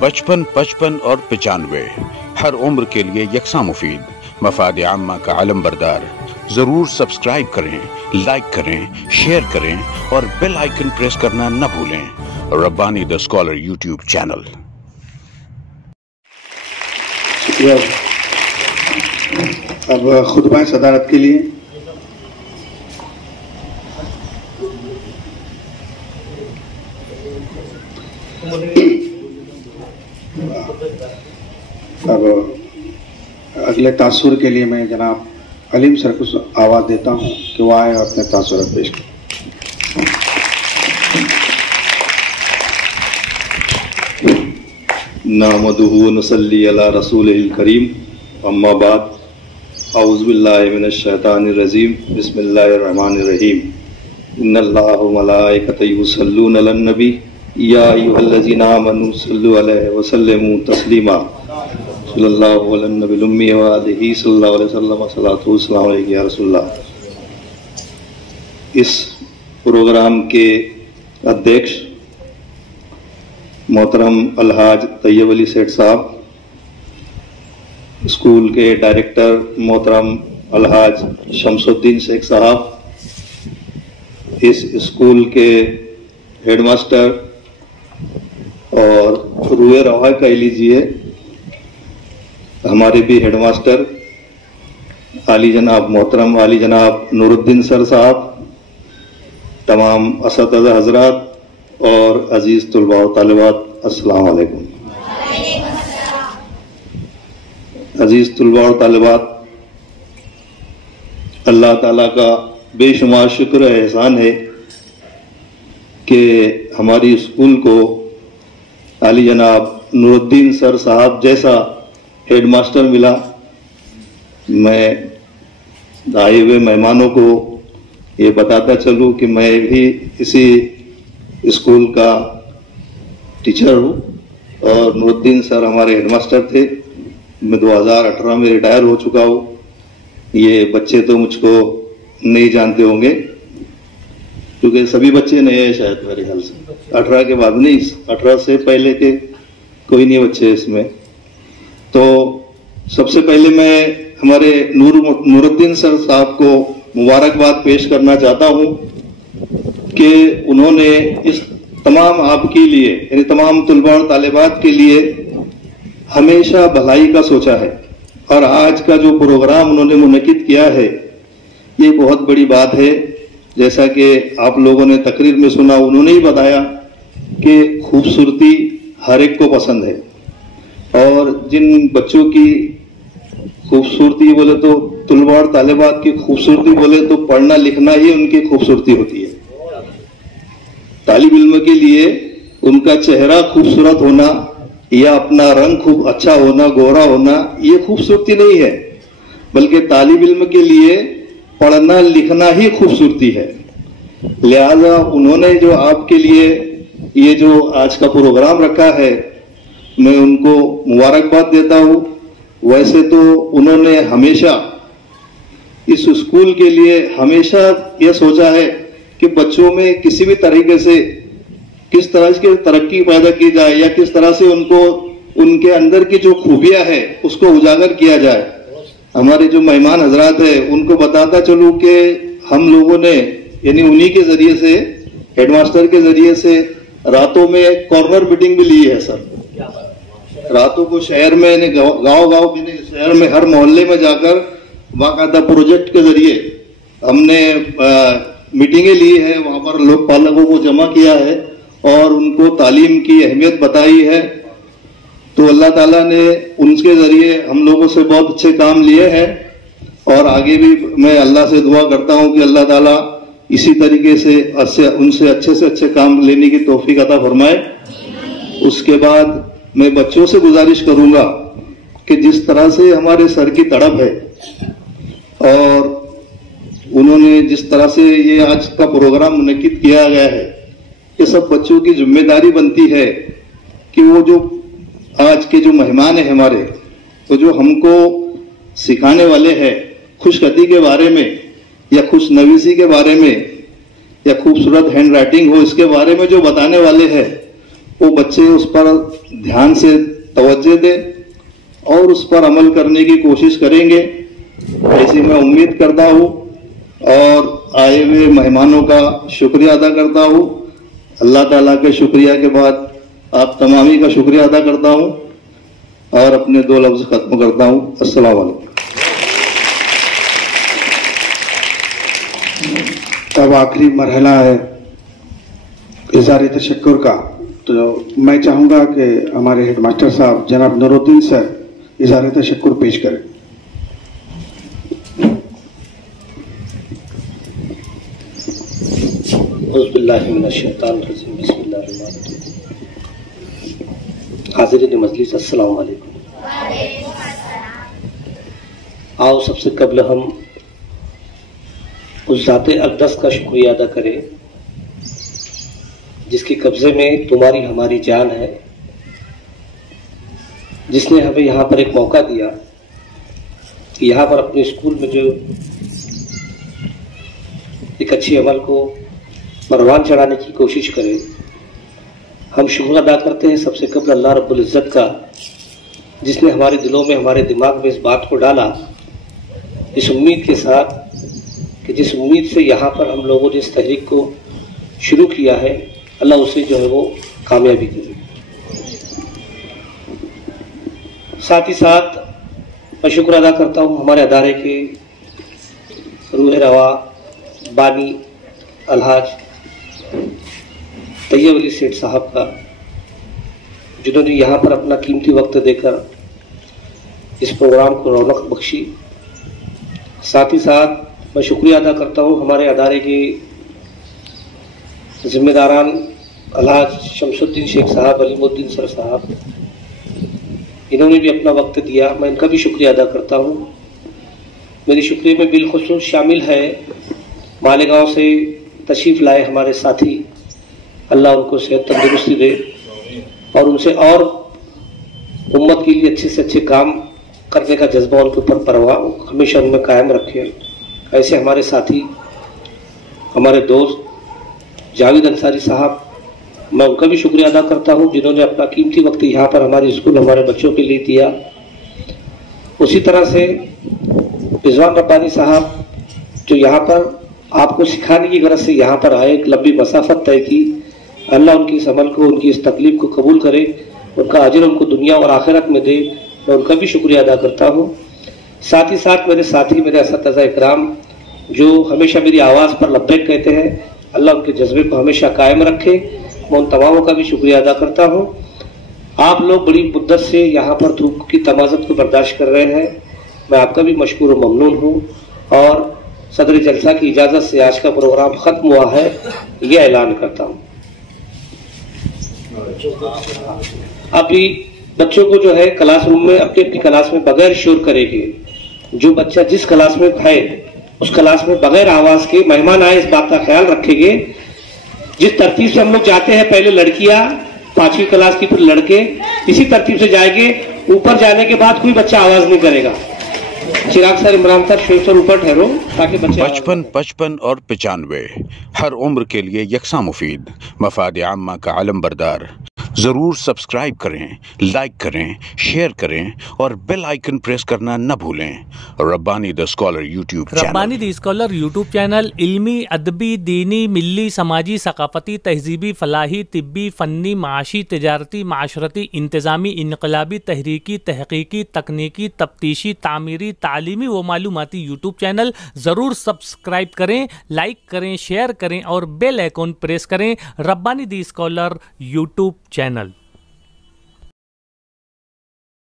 बचपन, 55 और 95 हर उम्र के लिए यकसा मुफीद, मफाद आम्मा का आलम बरदार। जरूर सब्सक्राइब करें, लाइक करें, शेयर करें और बेल आइकन प्रेस करना न भूलें। Rabbani the scholar YouTube channel. अब खुतबा सदारत के लिए अब अगले तासुर के लिए मैं जनाब अलीम सर को आवाज़ देता हूँ कि वो आए और अपने तासुरात पेश करें। नहमदुहु व नसल्ली अला रसूलिल करीम, अम्मा बाद, औज़ु बिल्लाहि मिनश शैतानिर रजीम, बिस्मिल्लाहिर रहमानिर रहीम। इन्नल्लाहा व मलाइकतहु युसल्लूना अलन नबी, या अय्युहल्लज़ीना आमनू सल्लु अलैहि व सल्लिमू तस्लीमा। सल्लल्लाहु अलैहि नबिल उम्मी व आलिहि सल्लल्लाहु अलैहि वसल्लम, सलातु व सलाम अलैका या रसूलल्लाह। इस प्रोग्राम के अध्यक्ष मोहतरम अलहाज तैयब अली सेठ साहब, स्कूल के डायरेक्टर मोहतरम अलहाज शमसुद्दीन शेख साहब, इस स्कूल के हेडमास्टर और रुए रवा कह लीजिए हमारे भी हेडमास्टर आली जनाब मोहतरम आली जनाब नूरुद्दीन सर साहब, तमाम असतिज़ा हजरात और अजीज तुलबा व तालिबात, अस्सलाम वालेकुम। अजीज तुलबा और तालिबात, अल्लाह ताला का बेशुमार शुक्र एहसान है कि हमारी स्कूल को आली जनाब नूरुद्दीन सर साहब जैसा हेडमास्टर मिला। मैं आए हुए मेहमानों को ये बताता चलूँ कि मैं भी इसी स्कूल का टीचर हूँ और नूरुद्दीन सर हमारे हेडमास्टर थे। मैं 2018 में रिटायर हो चुका हूँ। ये बच्चे तो मुझको नहीं जानते होंगे क्योंकि सभी बच्चे नए हैं शायद मेरे ख्याल से। 18 के बाद नहीं, 18 से पहले के कोई नहीं बच्चे इसमें। तो सबसे पहले मैं हमारे नूरुद्दीन सर साहब को मुबारकबाद पेश करना चाहता हूं कि उन्होंने इस तमाम आपके लिए यानी तमाम तुलबा और तालिबात के लिए हमेशा भलाई का सोचा है और आज का जो प्रोग्राम उन्होंने मुनक्किद किया है ये बहुत बड़ी बात है। जैसा कि आप लोगों ने तकरीर में सुना, उन्होंने ही बताया कि खूबसूरती हर एक को पसंद है और जिन बच्चों की खूबसूरती बोले तो तुलबा और तालिबात की खूबसूरती बोले तो पढ़ना लिखना ही उनकी खूबसूरती होती है। तालिब इल्म के लिए उनका चेहरा खूबसूरत होना या अपना रंग खूब अच्छा होना, गोरा होना, ये खूबसूरती नहीं है, बल्कि तालिब इल्म के लिए पढ़ना लिखना ही खूबसूरती है। लिहाजा उन्होंने जो आपके लिए ये जो आज का प्रोग्राम रखा है, मैं उनको मुबारकबाद देता हूँ। वैसे तो उन्होंने हमेशा इस स्कूल के लिए हमेशा यह सोचा है कि बच्चों में किसी भी तरीके से किस तरह की तरक्की पैदा की जाए या किस तरह से उनको उनके अंदर की जो खूबियां है उसको उजागर किया जाए। हमारे जो मेहमान हजरात है उनको बताता चलूं कि हम लोगों ने यानी उन्हीं के जरिए से, हेडमास्टर के जरिए से रातों में कॉर्नर मीटिंग भी ली है सर। रातों को शहर में गांव भी नहीं, शहर में हर मोहल्ले में जाकर बाकायदा प्रोजेक्ट के जरिए हमने मीटिंगें ली है। वहां पर लोक पालकों को जमा किया है और उनको तालीम की अहमियत बताई है। तो अल्लाह ताला ने उनके जरिए हम लोगों से बहुत अच्छे काम लिए हैं और आगे भी मैं अल्लाह से दुआ करता हूं कि अल्लाह ताला इसी तरीके से उनसे अच्छे से अच्छे काम लेने की तौफीक अता फरमाए। उसके बाद मैं बच्चों से गुजारिश करूंगा कि जिस तरह से हमारे सर की तड़प है और उन्होंने जिस तरह से ये आज का प्रोग्राम मुनक्किद किया गया है, ये सब बच्चों की जिम्मेदारी बनती है कि वो जो आज के जो मेहमान है हमारे, तो जो हमको सिखाने वाले हैं खुशखती के बारे में या खुशनवीसी के बारे में या खूबसूरत हैंड राइटिंग हो इसके बारे में जो बताने वाले हैं, वो बच्चे उस पर ध्यान से तवज्जो दें और उस पर अमल करने की कोशिश करेंगे, ऐसी मैं उम्मीद करता हूँ। और आए हुए मेहमानों का शुक्रिया अदा करता हूँ। अल्लाह ताला के शुक्रिया के बाद आप तमामी का शुक्रिया अदा करता हूँ और अपने 2 लफ्ज खत्म करता हूँ। अस्सलाम वालेकुम। अब आखिरी मरहला है इज़हार तशक्कुर का, तो मैं चाहूंगा कि हमारे हेडमास्टर साहब जनाब नूरुद्दीन सर इज़हार तशक्कुर पेश करें। हाज़िरीन मजलिस, अस्सलाम वालेकुम। आओ सबसे कबल हम उस ज़ाते अक़दस का शुक्रिया अदा करें जिसके कब्जे में तुम्हारी हमारी जान है, जिसने हमें यहाँ पर एक मौका दिया कि यहाँ पर अपने स्कूल में जो एक अच्छे अमल को परवान चढ़ाने की कोशिश करें। हम शुक्र अदा करते हैं सबसे कबल अल्लाह रब्बुल इज़्ज़त का, जिसने हमारे दिलों में, हमारे दिमाग में इस बात को डाला, इस उम्मीद के साथ कि जिस उम्मीद से यहाँ पर हम लोगों ने इस तहरीक को शुरू किया है, अल्लाह उसे जो है वो कामयाबी करे। साथ ही साथ मैं शुक्र अदा करता हूँ हमारे अदारे के रूह रवा बानी अलहाज तैयब अली सेठ साहब का, जिन्होंने यहाँ पर अपना कीमती वक्त देकर इस प्रोग्राम को रौनक बख्शी। साथ ही साथ मैं शुक्रिया अदा करता हूँ हमारे अदारे के जिम्मेदारान अलहाज शमसुद्दीन शेख साहब, अलीमुद्दीन सर साहब, इन्होंने भी अपना वक्त दिया, मैं इनका भी शुक्रिया अदा करता हूँ। मेरी शुक्रिया में बिलखुसूस शामिल है मालेगांव से तशरीफ़ लाए हमारे साथी, अल्लाह उनको सेहत तंदुरुस्ती दे और उनसे और उम्मत के लिए अच्छे से अच्छे काम करने का जज्बा उनके ऊपर परवाह हमेशा उनमें कायम रखे। ऐसे हमारे साथी, हमारे दोस्त जावेद अंसारी साहब, मैं उनका भी शुक्रिया अदा करता हूं जिन्होंने अपना कीमती वक्त यहाँ पर हमारे स्कूल, हमारे बच्चों के लिए दिया। उसी तरह से रिजवान रब्बानी साहब जो यहाँ पर आपको सिखाने की गरज से यहाँ पर आए, एक लंबी मसाफत तय की, अल्लाह उनकी इस अमल को, उनकी इस तकलीफ को कबूल करे, उनका अजर उनको दुनिया और आखिरत में दे, मैं उनका भी शुक्रिया अदा करता हूँ। साथ ही साथ मेरे साथी, मेरे असतिज़ा इकराम जो हमेशा मेरी आवाज़ पर लब्बैक कहते हैं, अल्लाह उनके जज्बे को हमेशा कायम रखे, मैं उन तमामों का भी शुक्रिया अदा करता हूँ। आप लोग बड़ी मुद्दत से यहाँ पर धूप की तमाज़त को बर्दाश्त कर रहे हैं, मैं आपका भी मशकूर व ममनून हूँ और सदर जलसा की इजाज़त से आज का प्रोग्राम ख़त्म हुआ है, ये ऐलान करता हूँ। अभी बच्चों को जो है क्लासरूम में अपनी अपनी क्लास में बगैर शोर करेंगे, जो बच्चा जिस क्लास में है उस क्लास में बगैर आवाज के मेहमान आए इस बात का ख्याल रखेंगे। जिस तरतीब से हम लोग जाते हैं, पहले लड़कियां 5वीं क्लास की, फिर लड़के, इसी तरतीब से जाएंगे। ऊपर जाने के बाद कोई बच्चा आवाज नहीं करेगा। Chirag sir, Imran sir, Sheikh sir ऊपर ठहरो ताकि बच्चे 55, 55 और 95 हर उम्र के लिए यकसा मुफीद, मफाद आम्मा का आलम बरदार। ज़रूर सब्सक्राइब करें, लाइक करें, शेयर करें और बेल आइकन प्रेस करना न भूलें। Rabbani the scholar YouTube channel, Rabbani the scholar YouTube channel इल्मी, अदबी, दीनी, मिल्ली, समाजी, सकाफती, तहजीबी, फलाही, तिब्बी, फ़न्नी, माशी, तिजारती, माशरती, इंतज़ामी, इनकलाबी, तहरीकी, तहकीकी, तकनीकी, तफ्तीशी, तामीरी, तालीमी व मालूमाती यूट्यूब चैनल। ज़रूर सब्सक्राइब करें, लाइक करें, शेयर करें और बेल आइकन प्रेस करें। Rabbani the scholar YouTube channel.